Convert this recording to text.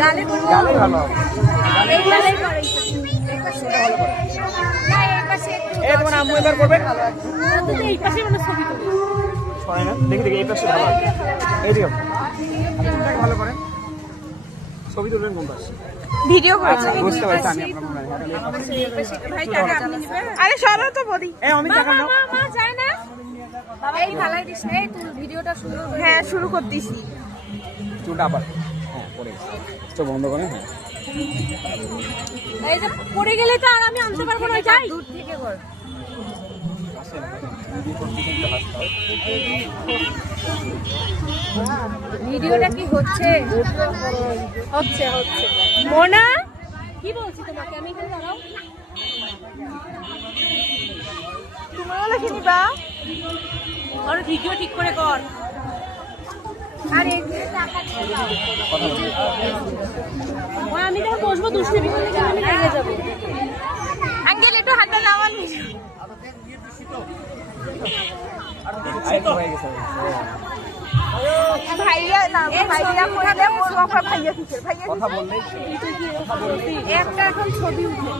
গালে করব গালে ভালো এই গালে করে না এই পাশে এই তোমার আম্মু এবার করবেন তো এই পাশে মানে ছবি তুলি সরে না দেখি দেখি এই পাশে ভালো এইদিকে ভালো করেন ছবি তুলবেন কোন পাশে ভিডিও করছে বুঝতে পারছি আমি আপনার ভাই টাকা আপনি নেবেন আরে সরো তো বদি এই অমিত টাকা নাও মা যায় না এই ফালাই দিস এই তুই ভিডিওটা শুরু হ্যাঁ শুরু করতেছি চুলটা আবার হ্যাঁ পরে চোখ বন্ধ করে হ্যাঁ এই যে পড়ে গেলে তো আর আমি আনতে পারবো না যাই দূর থেকে কর ভিডিওটা কি হচ্ছে হচ্ছে হচ্ছে মোনা কি বলছি তোমাকে আমি এখানে দাঁড়াও তোমারও লেখে নিবা আর ভিডিও ঠিক করে কর আরে আমি যখন বসবো দুষ্টুমি করলে আমি লেগে যাবো আঙ্কেল একটু হাতটা নামান ভাইয়া না ভাইয়া ভাইয়া ভাইয়া কথা বললেই একটা এখন ছবি উঠে